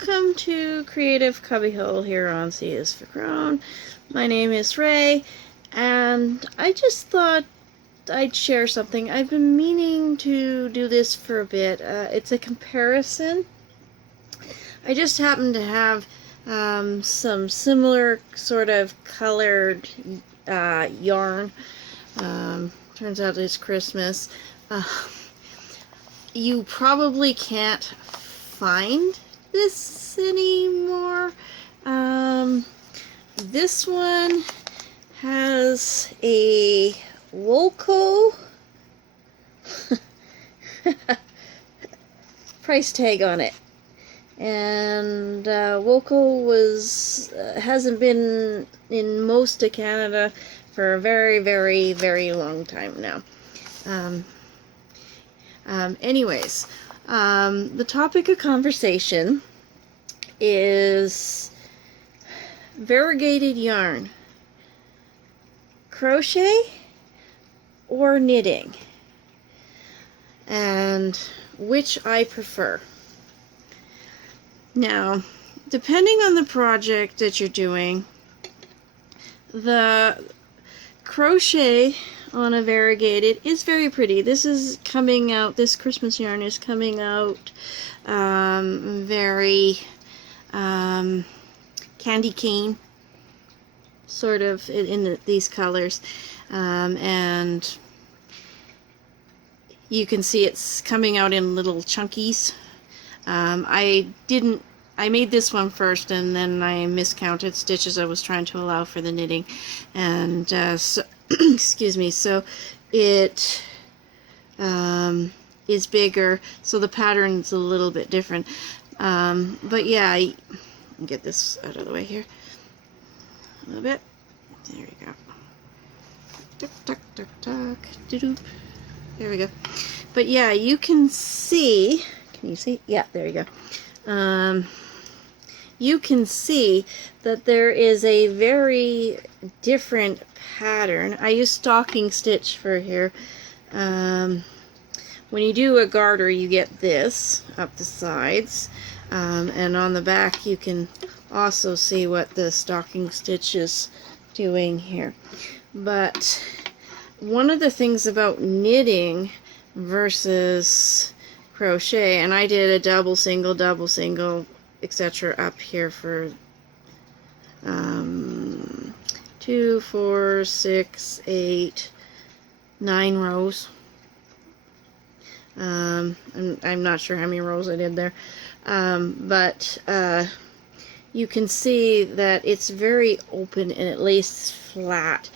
welcome to Creative Cubbyhole here on C is for Crone. My name is Ray, and I just thought I'd share something. I've been meaning to do this for a bit. It's a comparison. I just happen to have some similar sort of colored yarn. Turns out it's Christmas. You probably can't find this anymore. This one has a Wolco price tag on it, and Wolco hasn't been in most of Canada for a very long time now. Anyways, the topic of conversation is variegated yarn, crochet or knitting, and which I prefer. Now, depending on the project that you're doing, the crochet on a variegated is very pretty. This is coming out, this Christmas yarn is coming out very candy cane sort of in these colors, and you can see it's coming out in little chunkies. I made this one first, and then I miscounted stitches. I was trying to allow for the knitting, and so excuse me, so it is bigger, so the pattern's a little bit different. But yeah, I get this out of the way here a little bit. There we go. Tuck, tuck, tuck, tuck. Doo-doo. There we go. But yeah, you can see, can you see? Yeah, there you go. You can see that there is a very different pattern. I use stocking stitch for here. When you do a garter, you get this up the sides, and on the back you can also see what the stocking stitch is doing here. But one of the things about knitting versus crochet, and I did a double single, etc. up here for 2, 4, 6, 8, 9 rows. I'm not sure how many rows I did there, but you can see that it's very open and it lays flat,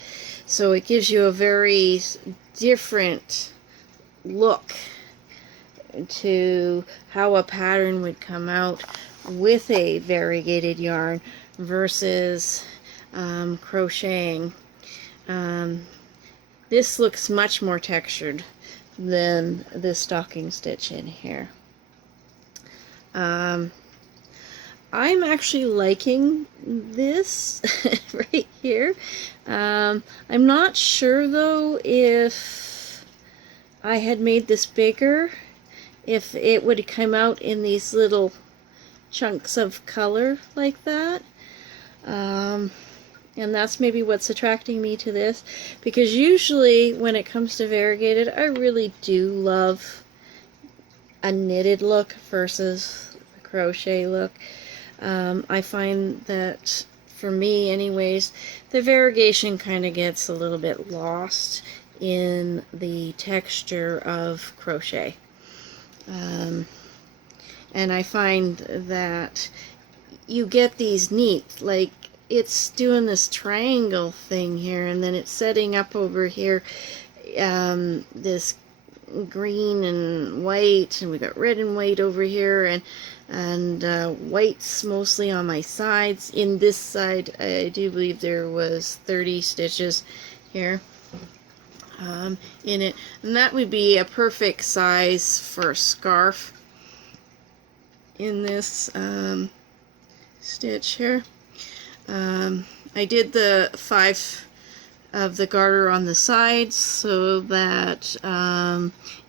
so it gives you a very different look to how a pattern would come out with a variegated yarn versus crocheting. This looks much more textured than the stocking stitch in here. I'm actually liking this right here. I'm not sure though if I had made this bigger, if it would come out in these little chunks of color like that. And that's maybe what's attracting me to this, because usually when it comes to variegated, I really do love a knitted look versus a crochet look. I find that, for me anyways, the variegation kind of gets a little bit lost in the texture of crochet. And I find that you get these neat, like it's doing this triangle thing here, and then it's setting up over here this green and white, and we got red and white over here, and white's mostly on my sides. In this side, I do believe there was 30 stitches here in it, and that would be a perfect size for a scarf in this stitch here. I did the 5 of the garter on the sides so that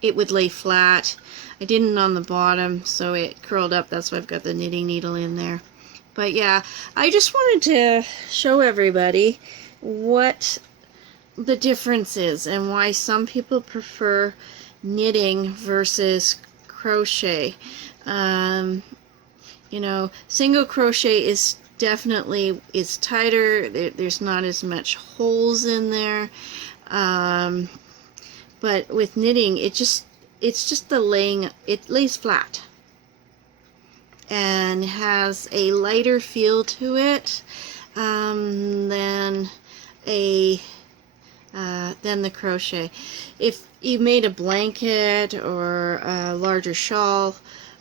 it would lay flat. I didn't on the bottom, so it curled up. That's why I've got the knitting needle in there. But yeah, I just wanted to show everybody what the difference is and why some people prefer knitting versus crochet. You know, single crochet is definitely, it's tighter. There's not as much holes in there. But with knitting, it's just the laying, it lays flat and has a lighter feel to it than the crochet. If you made a blanket or a larger shawl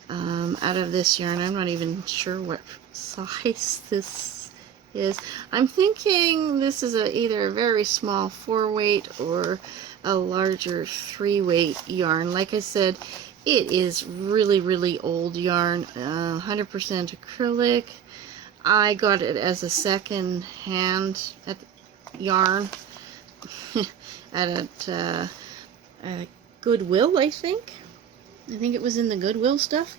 out of this yarn, I'm not even sure what size this is. I'm thinking this is either a very small 4-weight or a larger 3-weight yarn. Like I said, it is really, really old yarn, 100% acrylic. I got it as a second hand yarn at Goodwill, I think. I think it was in the Goodwill stuff.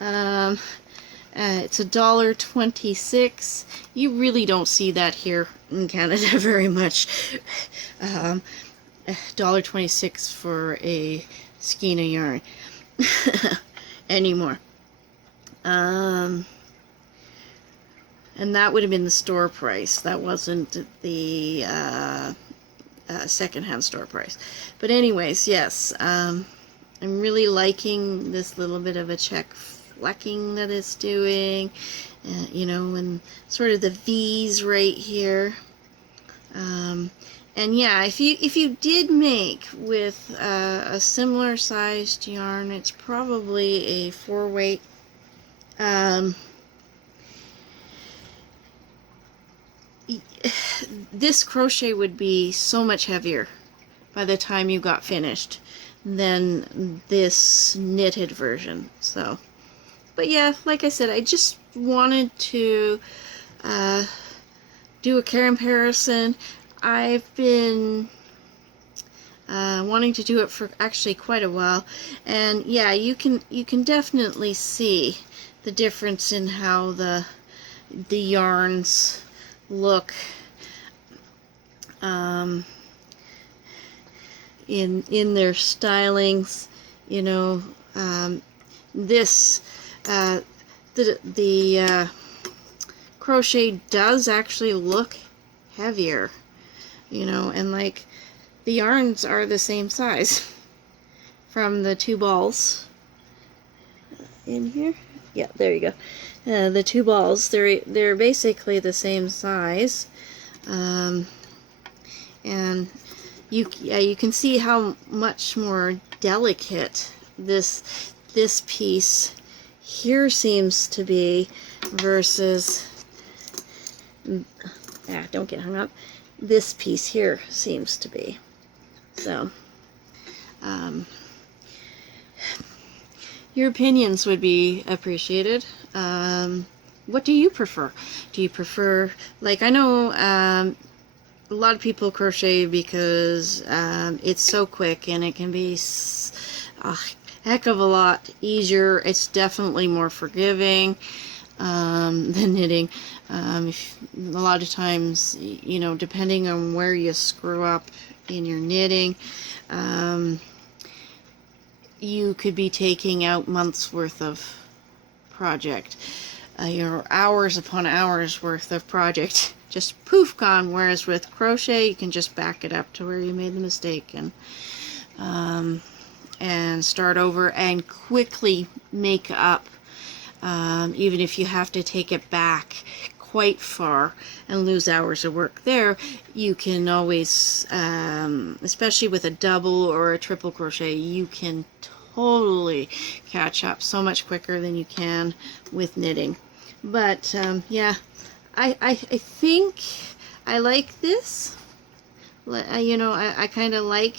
It's $1.26. You really don't see that here in Canada very much. $1.26 for a skein of yarn anymore. And that would have been the store price. That wasn't the secondhand store price. But anyways, yes, I'm really liking this little bit of a check flecking that it's doing. You know, and sort of the V's right here. And yeah, if you did make with a similar sized yarn, it's probably a 4-weight. This crochet would be so much heavier by the time you got finished than this knitted version. So, but yeah, like I said, I just wanted to do a comparison. I've been wanting to do it for actually quite a while, and yeah, you can definitely see the difference in how the yarns look in their stylings. You know, this the crochet does actually look heavier, you know, and like the yarns are the same size from the two balls in here. Yeah, there you go. The two balls, they're basically the same size, and you can see how much more delicate this piece here seems to be versus, don't get hung up, this piece here seems to be. So your opinions would be appreciated. What do you prefer? Do you prefer, like, I know a lot of people crochet because it's so quick and it can be a heck of a lot easier. It's definitely more forgiving than knitting. A lot of times, you know, depending on where you screw up in your knitting, you could be taking out months worth of project, your hours upon hours worth of project just poof gone. Whereas with crochet, you can just back it up to where you made the mistake and start over and quickly make up, even if you have to take it back quite far and lose hours of work there. You can always, especially with a double or a triple crochet, you can totally catch up so much quicker than you can with knitting. But yeah, I think I like this. You know, I kind of like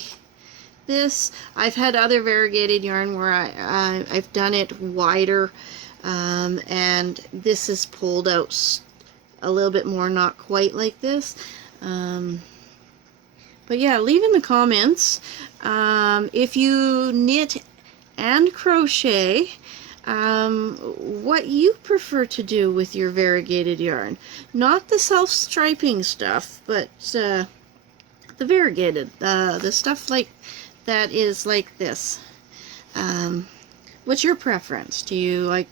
this. I've had other variegated yarn where I've done it wider, and this is pulled out a little bit more, not quite like this. But yeah, leave in the comments if you knit and crochet what you prefer to do with your variegated yarn. Not the self-striping stuff, but the variegated, the stuff like that is like this. What's your preference? Do you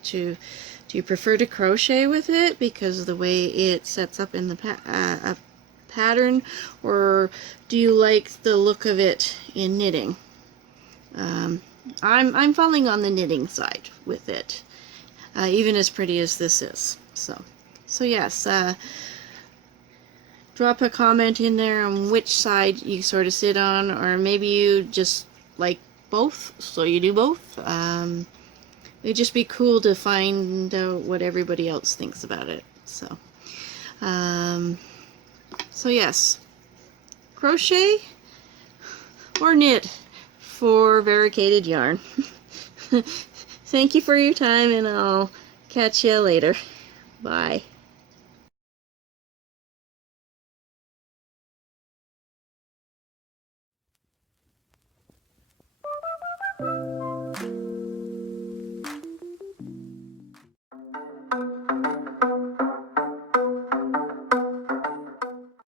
prefer to crochet with it because of the way it sets up in the pattern, or do you like the look of it in knitting? I'm falling on the knitting side with it, even as pretty as this is. So yes, drop a comment in there on which side you sort of sit on, or maybe you just like both, so you do both. It'd just be cool to find out what everybody else thinks about it. So yes, crochet or knit for variegated yarn. Thank you for your time, and I'll catch you later. Bye.